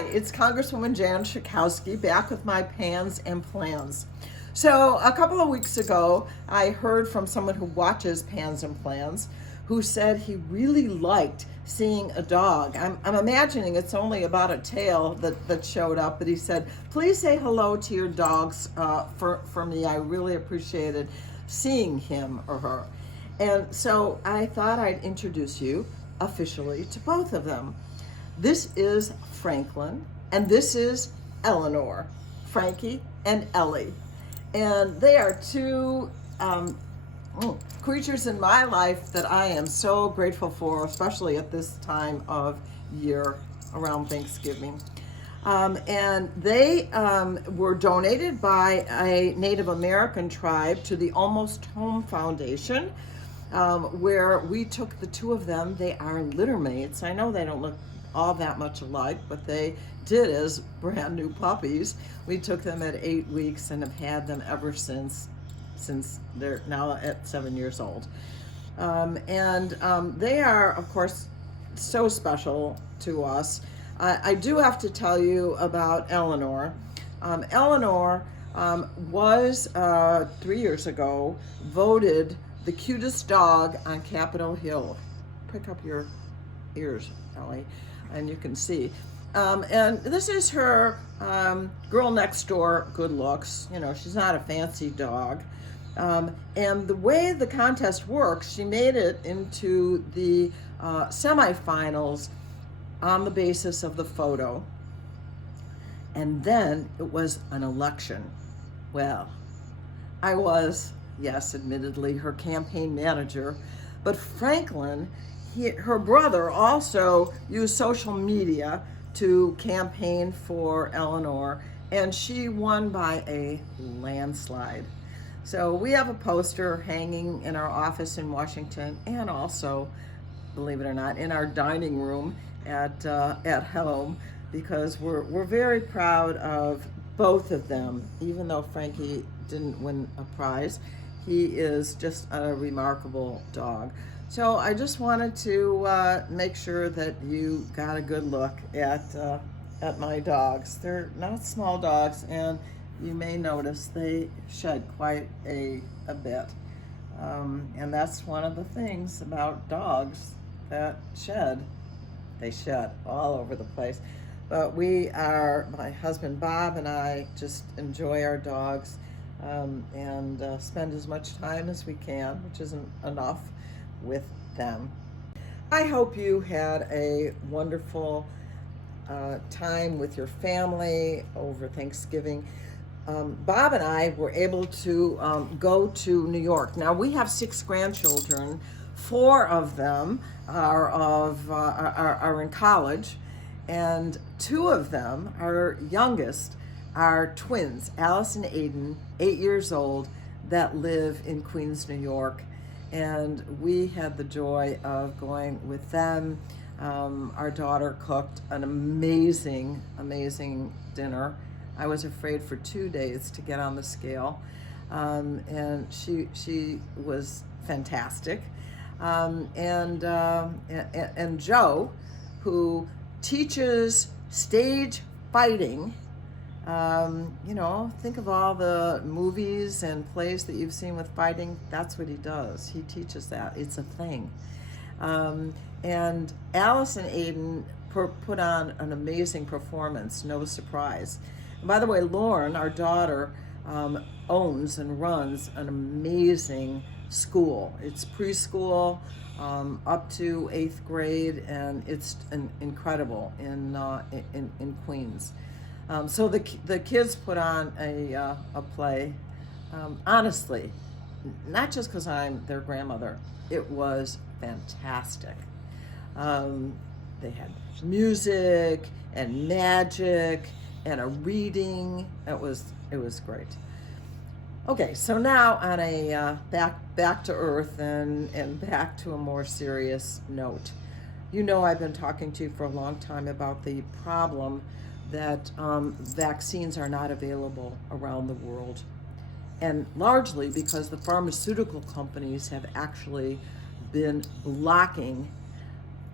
Hi, it's Congresswoman Jan Schakowsky back with my Pans and Plans. So a couple of weeks ago, I heard from someone who watches Pans and Plans who said he really liked seeing a dog. I'm imagining it's only about a tail that showed up, but he said, please say hello to your dogs for me. I really appreciated seeing him or her. And so I thought I'd introduce you officially to both of them. This is Franklin, and this is Eleanor, Frankie and Ellie. And they are two creatures in my life that I am so grateful for, especially at this time of year around Thanksgiving. And they were donated by a Native American tribe to the Almost Home Foundation, where we took the two of them. They are littermates. I know they don't look all that much alike, but they did as brand new puppies. We took them at 8 weeks and have had them ever since they're now at 7 years old. They are, of course, so special to us. I do have to tell you about Eleanor. Eleanor was 3 years ago voted the cutest dog on Capitol Hill. Pick up your ears, Ellie, and you can see. And this is her girl next door good looks. You know, she's not a fancy dog. And the way the contest works, she made it into the semifinals on the basis of the photo. And then it was an election. Well, I was, yes, admittedly, her campaign manager, but Franklin, her brother, also used social media to campaign for Eleanor, and she won by a landslide. So we have a poster hanging in our office in Washington, and also, believe it or not, in our dining room at home, because we're very proud of both of them. Even though Frankie didn't win a prize, he is just a remarkable dog. So I just wanted to make sure that you got a good look at my dogs. They're not small dogs, and you may notice they shed quite a bit. And that's one of the things about dogs that shed. They shed all over the place. But my husband Bob and I just enjoy our dogs and spend as much time as we can, which isn't enough, with them. I hope you had a wonderful time with your family over Thanksgiving. Bob and I were able to go to New York. Now we have 6 grandchildren. 4 of them are in college, and 2 of them, our youngest, are twins, Alice and Aiden, 8 years old, that live in Queens, New York. And we had the joy of going with them. Our daughter cooked an amazing dinner. I was afraid for 2 days to get on the scale. And she was fantastic. And Joe, who teaches stage fighting. Think of all the movies and plays that you've seen with fighting. That's what he does. He teaches that. It's a thing. And Alice and Aiden put on an amazing performance, no surprise. And by the way, Lauren, our daughter, owns and runs an amazing school. It's preschool up to 8th grade, and it's incredible in Queens. So the kids put on a play. Honestly, not just because I'm their grandmother, it was fantastic. They had music and magic and a reading. It was great. Okay, so now on a back to earth and back to a more serious note. You know, I've been talking to you for a long time about the problem that vaccines are not available around the world, and largely because the pharmaceutical companies have actually been blocking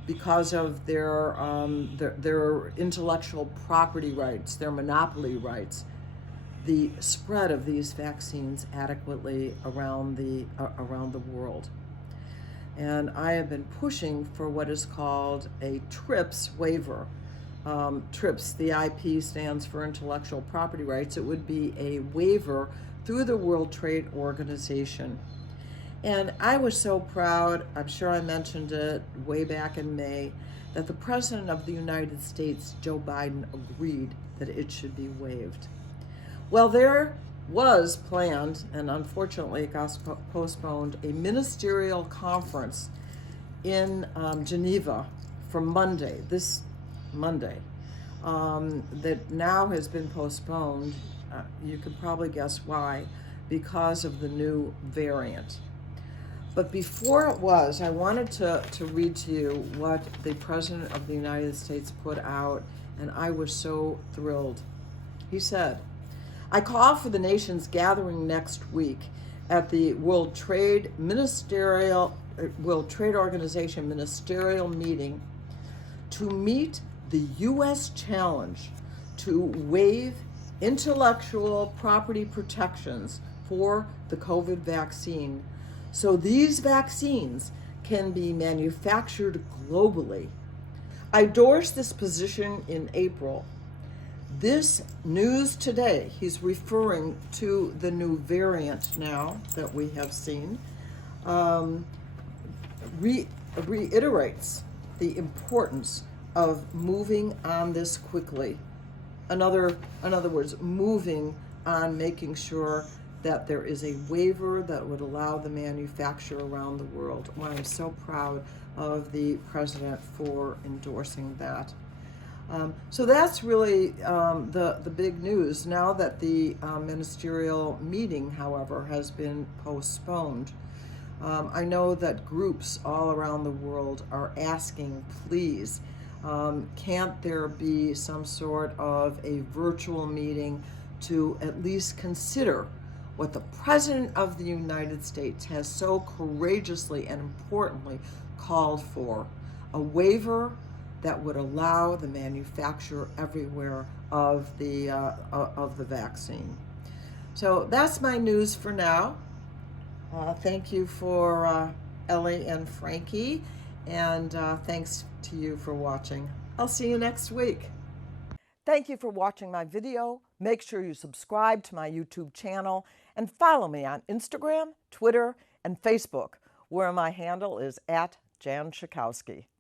because of their intellectual property rights, their monopoly rights, the spread of these vaccines adequately around the world. And I have been pushing for what is called a TRIPS waiver. TRIPS, the IP stands for intellectual property rights. It would be a waiver through the World Trade Organization. And I was so proud, I'm sure I mentioned it way back in May, that the President of the United States, Joe Biden, agreed that it should be waived. Well, there was planned, and unfortunately it got postponed, a ministerial conference in Geneva for Monday, this Monday, that now has been postponed. You can probably guess why, because of the new variant. But before it was, I wanted to read to you what the President of the United States put out, and I was so thrilled. He said, "I call for the nations gathering next week at the World Trade Organization ministerial meeting to meet the U.S. challenge to waive intellectual property protections for the COVID vaccine, so these vaccines can be manufactured globally. I endorsed this position in April. This news today," he's referring to the new variant now that we have seen, reiterates the importance of moving on this quickly. In other words, moving on making sure that there is a waiver that would allow the manufacture around the world. Well, I'm so proud of the president for endorsing that. So that's really the big news. Now that the ministerial meeting, however, has been postponed, I know that groups all around the world are asking, please, can't there be some sort of a virtual meeting to at least consider what the President of the United States has so courageously and importantly called for, a waiver that would allow the manufacture everywhere of the vaccine. So that's my news for now. Thank you for Ellie and Frankie, and thanks to you for watching. I'll see you next week. Thank you for watching my video. Make sure you subscribe to my YouTube channel and follow me on Instagram, Twitter, and Facebook, where my handle is @Jan Schakowsky.